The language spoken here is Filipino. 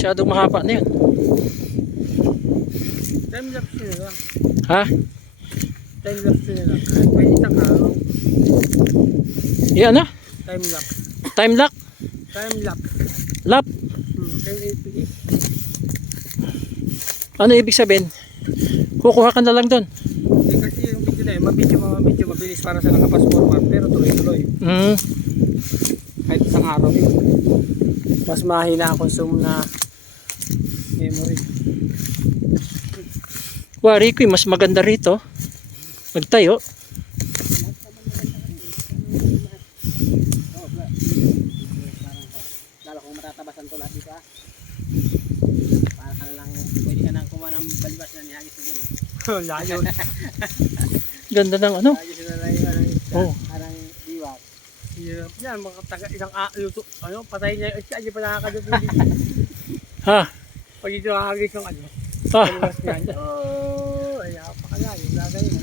masyadong mahaba na yun. Time-lapse nila lang. Ha? Time-lapse nila lang. Kahit may isang araw. Yan na? Time-lapse. Time lock? Time-lapse. Lap? LAPS. Ano ibig sabihin? Kukuha ka na lang doon. Kasi yung video na yun, mabidyo, mabilis para sa nakapas-forward. Pero tuloy-tuloy. Kahit isang araw yun. Mas mahina ang consume na memory. Wari ko, mas maganda rito. Magtayo. Lalo kung matatabasan to lahat dito para ka lang, pwede ka nang kumuha ng balibas na nihagis mo dun. Layo. Ganda ng ano. Lagi sila layo ng isda. Oh. Parang diwat. Hirap yan, mga taga isang luto. Ano, patay niya yung isda, hindi pa nakakadugin dito. Ha? Pag ito nakagis yung ano, Ha? balibas niya. Oh, ay napakalayo. Gagaling.